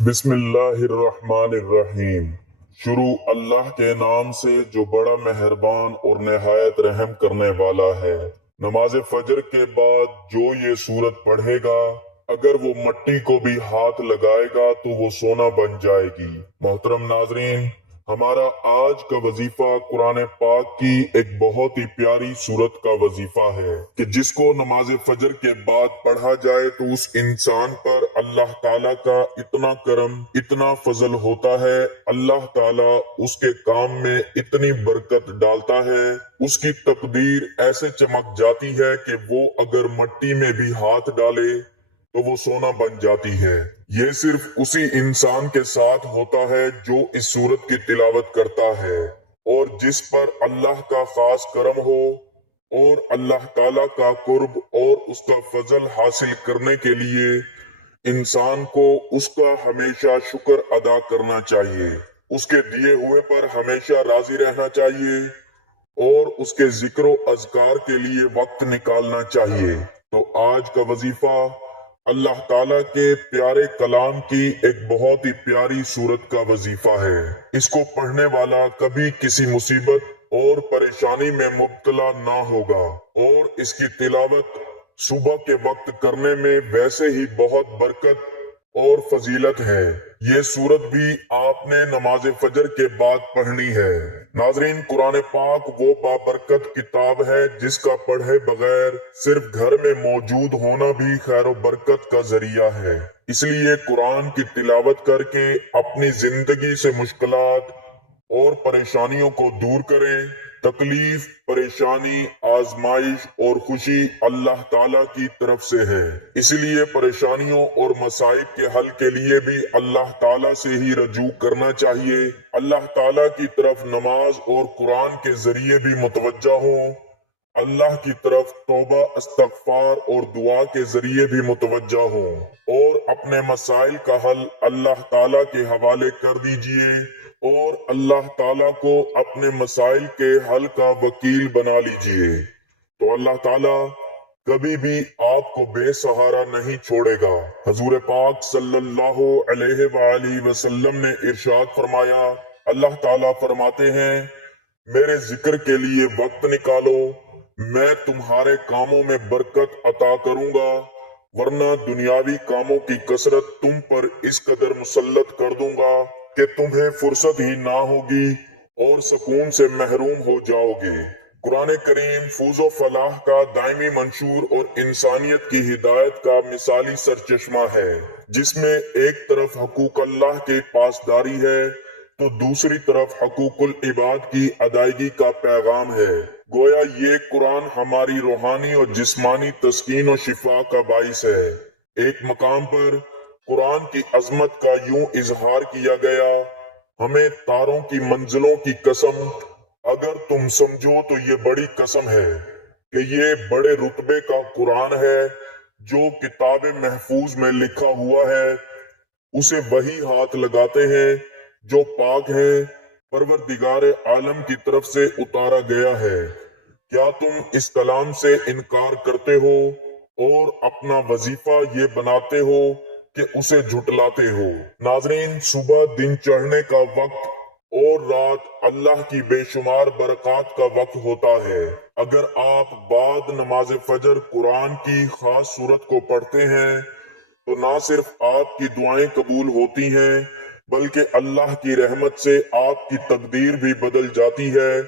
بسم اللہ الرحمن الرحیم۔ شروع اللہ کے نام سے جو بڑا مہربان اور نہایت رحم کرنے والا ہے۔ نماز فجر کے بعد جو یہ سورت پڑھے گا اگر وہ مٹی کو بھی ہاتھ لگائے گا تو وہ سونا بن جائے گی۔ محترم ناظرین، ہمارا آج کا وظیفہ قرآن پاک کی ایک بہت ہی پیاری سورت کا وظیفہ ہے کہ جس کو نماز فجر کے بعد پڑھا جائے تو اس انسان پر اللہ تعالیٰ کا اتنا کرم، اتنا فضل ہوتا ہے، اللہ تعالیٰ اس کے کام میں اتنی برکت ڈالتا ہے، اس کی تقدیر ایسے چمک جاتی ہے کہ وہ اگر مٹی میں بھی ہاتھ ڈالے تو وہ سونا بن جاتی ہے۔ یہ صرف اسی انسان کے ساتھ ہوتا ہے جو اس سورت کی تلاوت کرتا ہے اور جس پر اللہ کا خاص کرم ہو اور اللہ تعالیٰ کا قرب اور اس کا فضل حاصل کرنے کے لیے انسان کو اس کا ہمیشہ شکر ادا کرنا چاہیے، اس کے دیے ہوئے پر ہمیشہ راضی رہنا چاہیے اور اس کے ذکر و اذکار کے لیے وقت نکالنا چاہیے۔ تو آج کا وظیفہ اللہ تعالیٰ کے پیارے کلام کی ایک بہت ہی پیاری سورت کا وظیفہ ہے۔ اس کو پڑھنے والا کبھی کسی مصیبت اور پریشانی میں مبتلا نہ ہوگا اور اس کی تلاوت صبح کے وقت کرنے میں ویسے ہی بہت برکت اور فضیلت ہے۔ یہ سورت بھی آپ نے نماز فجر کے بعد پڑھنی ہے۔ ناظرین، قرآن پاک وہ بابرکت کتاب ہے جس کا پڑھے بغیر صرف گھر میں موجود ہونا بھی خیر و برکت کا ذریعہ ہے۔ اس لیے قرآن کی تلاوت کر کے اپنی زندگی سے مشکلات اور پریشانیوں کو دور کریں۔ تکلیف، پریشانی، آزمائش اور خوشی اللہ تعالیٰ کی طرف سے ہے، اس لیے پریشانیوں اور مصائب کے حل کے لیے بھی اللہ تعالیٰ سے ہی رجوع کرنا چاہیے۔ اللہ تعالیٰ کی طرف نماز اور قرآن کے ذریعے بھی متوجہ ہوں، اللہ کی طرف توبہ، استغفار اور دعا کے ذریعے بھی متوجہ ہوں اور اپنے مسائل کا حل اللہ تعالیٰ کے حوالے کر دیجئے اور اللہ تعالیٰ کو اپنے مسائل کے حل کا وکیل بنا لیجئے، تو اللہ تعالیٰ کبھی بھی آپ کو بے سہارا نہیں چھوڑے گا۔ حضور پاک صلی اللہ علیہ وآلہ وسلم نے ارشاد فرمایا، اللہ تعالیٰ فرماتے ہیں، میرے ذکر کے لیے وقت نکالو، میں تمہارے کاموں میں برکت عطا کروں گا، ورنہ دنیاوی کاموں کی کثرت تم پر اس قدر مسلط کر دوں گا کہ تمہیں فرصت ہی نہ ہوگی اور سکون سے محروم ہو جاؤ گے۔ قرآن کریم فوز و فلاح کا دائمی منشور اور انسانیت کی ہدایت کا مثالی سرچشمہ ہے، جس میں ایک طرف حقوق اللہ کی پاسداری ہے تو دوسری طرف حقوق العباد کی ادائیگی کا پیغام ہے۔ گویا یہ قرآن ہماری روحانی اور جسمانی تسکین و شفا کا باعث ہے۔ ایک مقام پر قرآن کی عظمت کا یوں اظہار کیا گیا، ہمیں تاروں کی منزلوں کی قسم، اگر تم سمجھو تو یہ بڑی قسم ہے کہ یہ بڑے رتبے کا قرآن ہے جو کتاب محفوظ میں لکھا ہوا ہے، اسے وہی ہاتھ لگاتے ہیں جو پاک ہے، پروردگار عالم کی طرف سے اتارا گیا ہے۔ کیا تم اس کلام سے انکار کرتے ہو اور اپنا وظیفہ یہ بناتے ہو کہ اسے جھٹلاتے ہو؟ ناظرین، صبح دن چڑھنے کا وقت اور رات اللہ کی بے شمار برکات کا وقت ہوتا ہے۔ اگر آپ بعد نماز فجر قرآن کی خاص سورت کو پڑھتے ہیں تو نہ صرف آپ کی دعائیں قبول ہوتی ہیں بلکہ اللہ کی رحمت سے آپ کی تقدیر بھی بدل جاتی ہے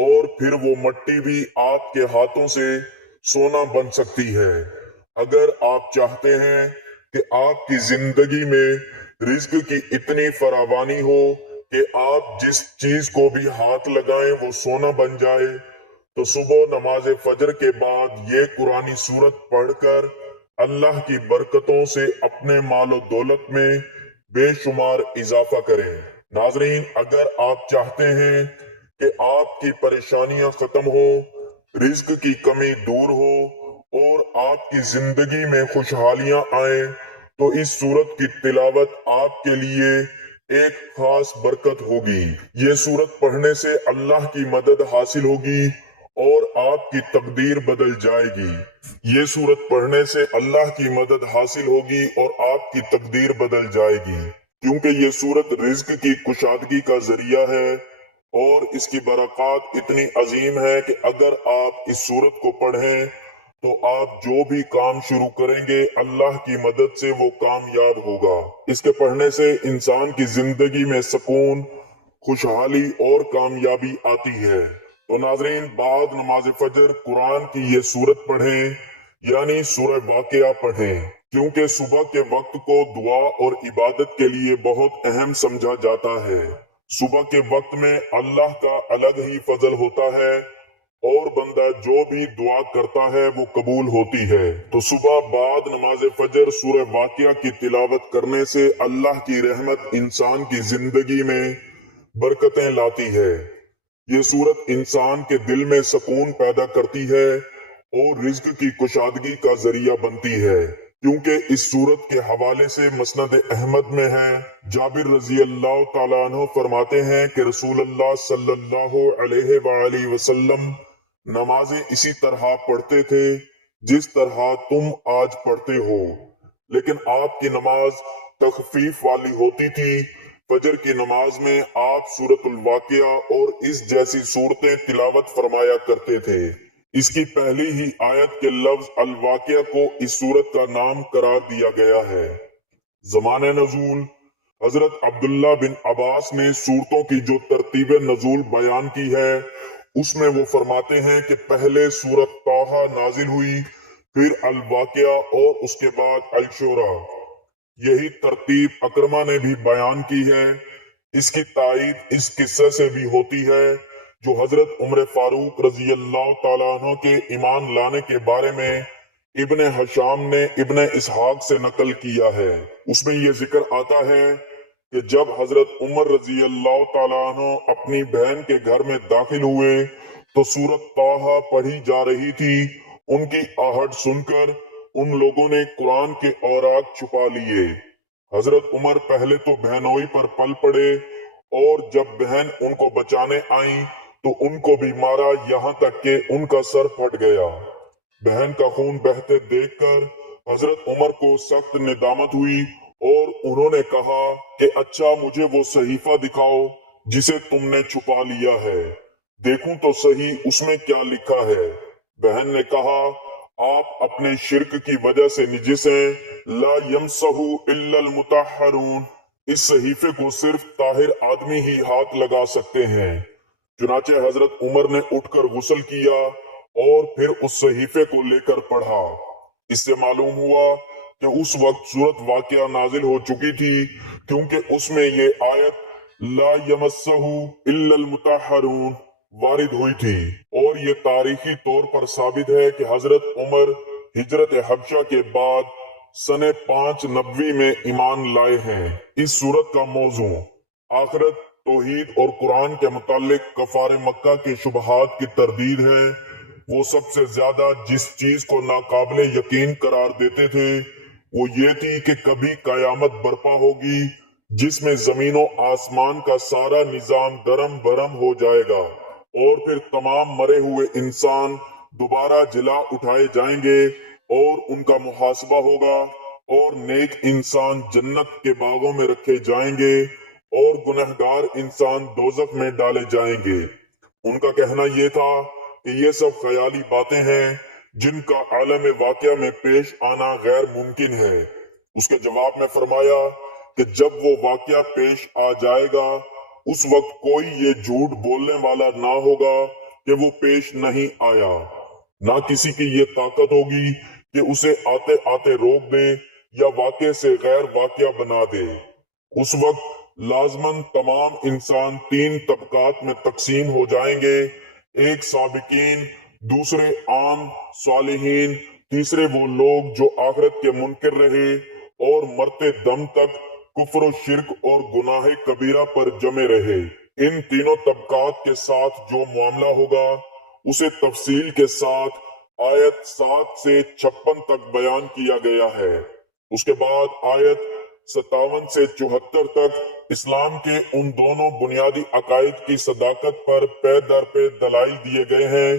اور پھر وہ مٹی بھی آپ کے ہاتھوں سے سونا بن سکتی ہے۔ اگر آپ چاہتے ہیں کہ آپ کی زندگی میں رزق کی اتنی فراوانی ہو کہ آپ جس چیز کو بھی ہاتھ لگائیں وہ سونا بن جائے تو صبح نماز فجر کے بعد یہ قرآنی سورت پڑھ کر اللہ کی برکتوں سے اپنے مال و دولت میں بے شمار اضافہ کریں۔ ناظرین، اگر آپ چاہتے ہیں کہ آپ کی پریشانیاں ختم ہو، رزق کی کمی دور ہو اور آپ کی زندگی میں خوشحالیاں آئیں تو اس سورت کی تلاوت آپ کے لیے ایک خاص برکت ہوگی۔ یہ سورت پڑھنے سے اللہ کی مدد حاصل ہوگی اور آپ کی تقدیر بدل جائے گی۔ یہ سورت پڑھنے سے اللہ کی مدد حاصل ہوگی اور آپ کی تقدیر بدل جائے گی، کیونکہ یہ سورت رزق کی کشادگی کا ذریعہ ہے اور اس کی برکات اتنی عظیم ہے کہ اگر آپ اس سورت کو پڑھیں تو آپ جو بھی کام شروع کریں گے اللہ کی مدد سے وہ کامیاب ہوگا۔ اس کے پڑھنے سے انسان کی زندگی میں سکون، خوشحالی اور کامیابی آتی ہے۔ تو ناظرین، بعد نماز فجر قرآن کی یہ سورت پڑھیں، یعنی سورہ واقعہ پڑھیں، کیونکہ صبح کے وقت کو دعا اور عبادت کے لیے بہت اہم سمجھا جاتا ہے۔ صبح کے وقت میں اللہ کا الگ ہی فضل ہوتا ہے اور بندہ جو بھی دعا کرتا ہے وہ قبول ہوتی ہے۔ تو صبح بعد نماز فجر سورہ واقعہ کی تلاوت کرنے سے اللہ کی رحمت انسان کی زندگی میں برکتیں لاتی ہے۔ یہ سورت انسان کے دل میں سکون پیدا کرتی ہے اور رزق کی کشادگی کا ذریعہ بنتی ہے، کیونکہ اس سورت کے حوالے سے مسند احمد میں ہے، جابر رضی اللہ تعالیٰ عنہ فرماتے ہیں کہ رسول اللہ صلی اللہ علیہ وآلہ وسلم نمازیں اسی طرح پڑھتے تھے جس طرح تم آج پڑھتے ہو، لیکن آپ کی نماز تخفیف والی ہوتی تھی۔ فجر کی نماز میں آپ سورۃ الواقعہ اور اس جیسی صورتیں تلاوت فرمایا کرتے تھے۔ اس کی پہلی ہی آیت کے لفظ الواقعہ کو اس سورت کا نام قرار دیا گیا ہے۔ زمانہ نزول حضرت عبداللہ بن عباس نے صورتوں کی جو ترتیب نزول بیان کی ہے اس میں وہ فرماتے ہیں کہ پہلے سورت طٰہٰ نازل ہوئی، پھر الواقعہ اور اس کے بعد الشورى۔ یہی ترتیب اکرمہ نے بھی بیان کی ہے۔ اس کی تائید اس قصے سے بھی ہوتی ہے جو حضرت عمر فاروق رضی اللہ تعالیٰ عنہ کے ایمان لانے کے بارے میں ابن حشام نے ابن اسحاق سے نقل کیا ہے۔ اس میں یہ ذکر آتا ہے کہ جب حضرت عمر رضی اللہ تعالیٰ عنہ اپنی بہن کے گھر میں داخل ہوئے تو سورت طٰہٰ پڑھی جا رہی تھی۔ ان کی آہٹ سن کر ان لوگوں نے قرآن کے اوراق چھپا لیے۔ حضرت عمر پہلے تو بہنوئی پر پل پڑے اور جب بہن ان کو بچانے آئیں تو ان کو بھی مارا، یہاں تک کہ ان کا سر پھٹ گیا۔ بہن کا خون بہتے دیکھ کر حضرت عمر کو سخت ندامت ہوئی اور انہوں نے کہا کہ اچھا مجھے وہ صحیفہ دکھاؤ جسے تم نے چھپا لیا ہے، دیکھوں تو صحیح اس میں کیا لکھا ہے۔ بہن نے کہا آپ اپنے شرک کی وجہ سے نجس ہیں، لا یمسح الا المطہرون، اس صحیفے کو صرف طاہر آدمی ہی ہاتھ لگا سکتے ہیں۔ چنانچہ حضرت عمر نے اٹھ کر غسل کیا اور پھر اس صحیفے کو لے کر پڑھا۔ اس سے معلوم ہوا کہ اس وقت سورت واقعہ نازل ہو چکی تھی، کیونکہ اس میں یہ آیت لا یمسہ الا المطہرون وارد ہوئی تھی، اور یہ تاریخی طور پر ثابت ہے کہ حضرت عمر ہجرت حبشہ کے بعد سنہ 5 نبوی میں ایمان لائے ہیں۔ اس سورت کا موضوع آخرت، توحید اور قرآن کے متعلق کفار مکہ کے شبہات کی تردید ہے۔ وہ سب سے زیادہ جس چیز کو ناقابل یقین قرار دیتے تھے وہ یہ تھی کہ کبھی قیامت برپا ہوگی جس میں زمین و آسمان کا سارا نظام درم برم ہو جائے گا اور پھر تمام مرے ہوئے انسان دوبارہ جلا اٹھائے جائیں گے اور ان کا محاسبہ ہوگا، اور نیک انسان جنت کے باغوں میں رکھے جائیں گے اور گنہگار انسان دوزخ میں ڈالے جائیں گے۔ ان کا کہنا یہ تھا کہ یہ سب خیالی باتیں ہیں جن کا عالم واقعہ میں پیش آنا غیر ممکن ہے۔ اس کے جواب میں فرمایا کہ جب وہ واقعہ پیش آ جائے گا اس وقت کوئی یہ جھوٹ بولنے والا نہ ہوگا کہ وہ پیش نہیں آیا، نہ کسی کی یہ طاقت ہوگی کہ اسے آتے آتے روک دے یا واقعے سے غیر واقعہ بنا دے۔ اس وقت لازماً تمام انسان 3 طبقات میں تقسیم ہو جائیں گے، ایک سابقین، دوسرے عام صالحین، تیسرے وہ لوگ جو آخرت کے منکر رہے اور مرتے دم تک کفر و شرک اور گناہ کبیرہ پر جمے رہے۔ ان تینوں طبقات کے ساتھ جو معاملہ ہوگا اسے تفصیل کے ساتھ آیت 7 سے 56 تک بیان کیا گیا ہے۔ اس کے بعد آیت 57 سے 74 تک اسلام کے ان دونوں بنیادی عقائد کی صداقت پر پے در پے دلائل دیے گئے ہیں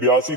82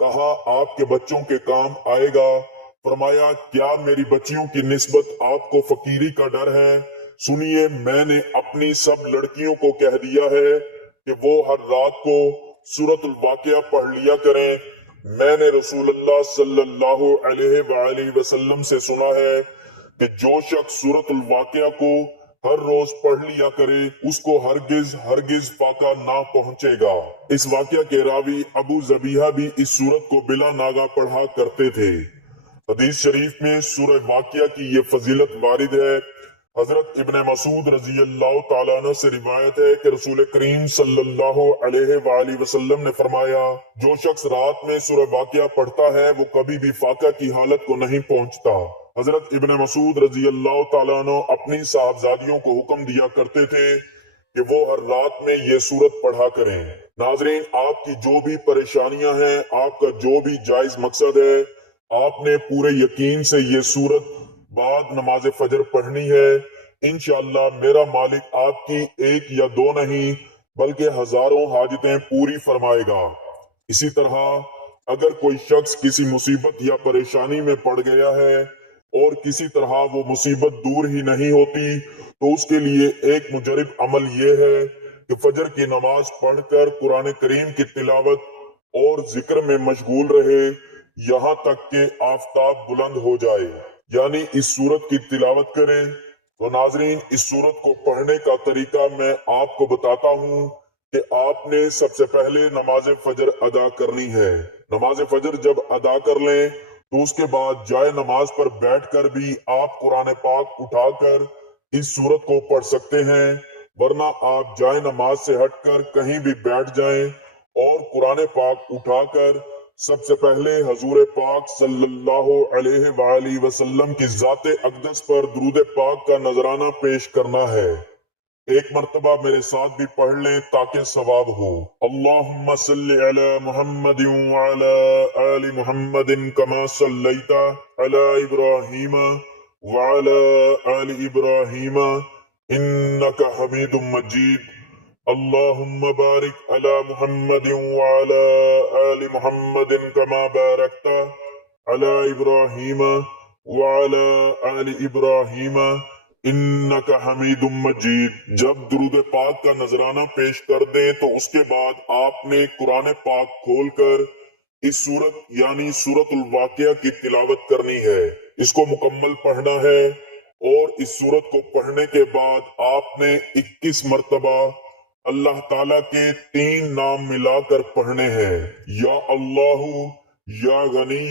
کہا آپ کے بچوں کے کام آئے گا؟ فرمایا کیا میری بچیوں کی نسبت آپ کو فقیری کا ڈر ہے؟ سنیے، میں نے اپنی سب لڑکیوں کو کہہ دیا ہے کہ وہ ہر رات کو سورۃ الواقعہ پڑھ لیا کریں۔ میں نے رسول اللہ صلی اللہ علیہ وآلہ وسلم سے سنا ہے کہ جو شخص سورۃ الواقعہ کو ہر روز پڑھ لیا کرے اس کو ہرگز فاقہ نہ پہنچے گا۔ اس واقعہ کے راوی ابو ذبیحہ بھی اس سورت کو بلا ناغہ پڑھا کرتے تھے۔ حدیث شریف میں سورہ واقعہ کی یہ فضیلت وارد ہے۔ حضرت ابن مسعود رضی اللہ تعالیٰ عنہ سے روایت ہے کہ رسول کریم صلی اللہ علیہ وآلہ وسلم نے فرمایا، جو شخص رات میں سورہ واقعہ پڑھتا ہے وہ کبھی بھی فاقہ کی حالت کو نہیں پہنچتا۔ حضرت ابن مسعود رضی اللہ تعالیٰ عنہ اپنی صاحبزادیوں کو حکم دیا کرتے تھے کہ وہ ہر رات میں یہ سورت پڑھا کریں۔ ناظرین، آپ کی جو بھی پریشانیاں ہیں، آپ کا جو بھی جائز مقصد ہے، آپ نے پورے یقین سے یہ سورت بعد نماز فجر پڑھنی ہے۔ انشاءاللہ میرا مالک آپ کی ایک یا دو نہیں بلکہ ہزاروں حاجتیں پوری فرمائے گا۔ اسی طرح اگر کوئی شخص کسی مصیبت یا پریشانی میں پڑ گیا ہے اور کسی طرح وہ مصیبت دور ہی نہیں ہوتی تو اس کے لیے ایک مجرب عمل یہ ہے کہ فجر کی نماز پڑھ کر قرآن کریم کی تلاوت اور ذکر میں مشغول رہے یہاں تک کہ آفتاب بلند ہو جائے، یعنی اس سورت کی تلاوت کرے۔ تو ناظرین، اس سورت کو پڑھنے کا طریقہ میں آپ کو بتاتا ہوں کہ آپ نے سب سے پہلے نماز فجر ادا کرنی ہے۔ نماز فجر جب ادا کر لیں تو اس کے بعد جائے نماز پر بیٹھ کر بھی آپ قرآن پاک اٹھا کر اس سورت کو پڑھ سکتے ہیں، ورنہ آپ جائے نماز سے ہٹ کر کہیں بھی بیٹھ جائیں اور قرآن پاک اٹھا کر سب سے پہلے حضور پاک صلی اللہ علیہ وآلہ وسلم کی ذات اقدس پر درود پاک کا نذرانہ پیش کرنا ہے۔ ایک مرتبہ میرے ساتھ بھی پڑھ لیں تاکہ ثواب ہو۔ اللہم صلی علی محمد وعلی آل محمد کما صلیت علی ابراہیم وعلی آل ابراہیم انک حمید مجید۔ اللہم بارک علی محمد وعلی آل محمد کما بارکت علی ابراہیم وعلی آل ابراہیم انک حمید مجید۔ جب درود پاک کا نذرانہ پیش کر دیں تو اس کے بعد آپ نے قرآن پاک کھول کر اس سورت یعنی سورۃ الواقعہ کی تلاوت کرنی ہے، اس کو مکمل پڑھنا ہے، اور اس سورت کو پڑھنے کے بعد آپ نے 21 مرتبہ اللہ تعالیٰ کے 3 نام ملا کر پڑھنے ہیں، یا اللہ، یا غنی،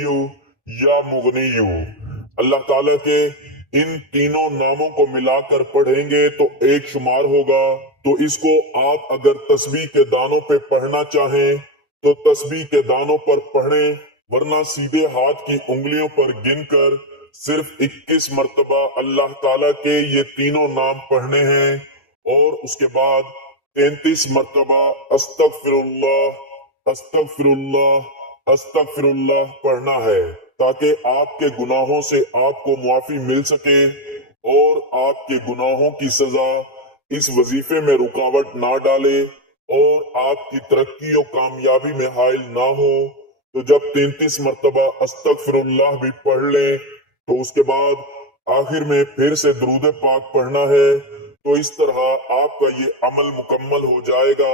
یا مغنی۔ اللہ تعالیٰ کے ان تینوں ناموں کو ملا کر پڑھیں گے تو ایک شمار ہوگا، تو اس کو آپ اگر تسبیح کے دانوں پہ پڑھنا چاہیں تو تسبیح کے دانوں پر پڑھیں، ورنہ سیدھے ہاتھ کی انگلیوں پر گن کر صرف 21 مرتبہ اللہ تعالیٰ کے یہ تینوں نام پڑھنے ہیں، اور اس کے بعد 33 مرتبہ استغفر اللہ استغفر اللہ استغفر اللہ پڑھنا ہے، تاکہ آپ کے گناہوں سے آپ کو معافی مل سکے اور آپ کے گناہوں کی سزا اس وظیفے میں رکاوٹ نہ ڈالے اور آپ کی ترقی و کامیابی میں حائل نہ ہو۔ تو جب 33 مرتبہ استغفر اللہ بھی پڑھ لیں تو اس کے بعد آخر میں پھر سے درود پاک پڑھنا ہے، تو اس طرح آپ کا یہ عمل مکمل ہو جائے گا۔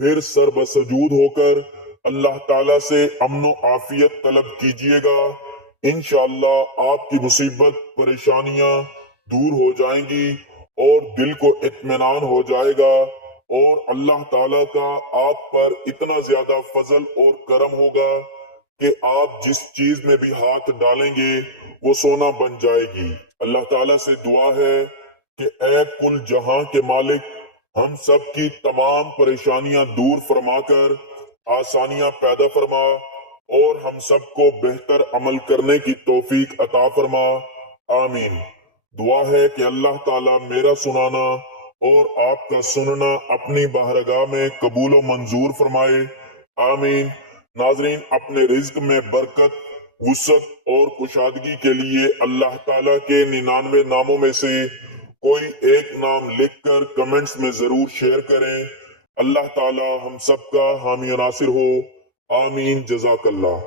پھر سر بسجود ہو کر اللہ تعالیٰ سے امن و عافیت طلب کیجئے گا، انشاءاللہ آپ کی مصیبت پریشانیاں دور ہو جائیں گی اور دل کو اطمینان ہو جائے گا، اور اللہ تعالیٰ کا آپ پر اتنا زیادہ فضل اور کرم ہوگا کہ آپ جس چیز میں بھی ہاتھ ڈالیں گے وہ سونا بن جائے گی۔ اللہ تعالیٰ سے دعا ہے کہ اے کل جہاں کے مالک، ہم سب کی تمام پریشانیاں دور فرما کر آسانیاں پیدا فرما اور ہم سب کو بہتر عمل کرنے کی توفیق عطا فرما، آمین۔ دعا ہے کہ اللہ تعالیٰ میرا سنانا اور آپ کا سننا اپنی بارگاہ میں قبول و منظور فرمائے، آمین۔ ناظرین، اپنے رزق میں برکت، وسعت اور کشادگی کے لیے اللہ تعالیٰ کے 99 ناموں میں سے کوئی ایک نام لکھ کر کمنٹس میں ضرور شیئر کریں۔ اللہ تعالیٰ ہم سب کا حامی و ناصر ہو، آمین جزاک اللہ.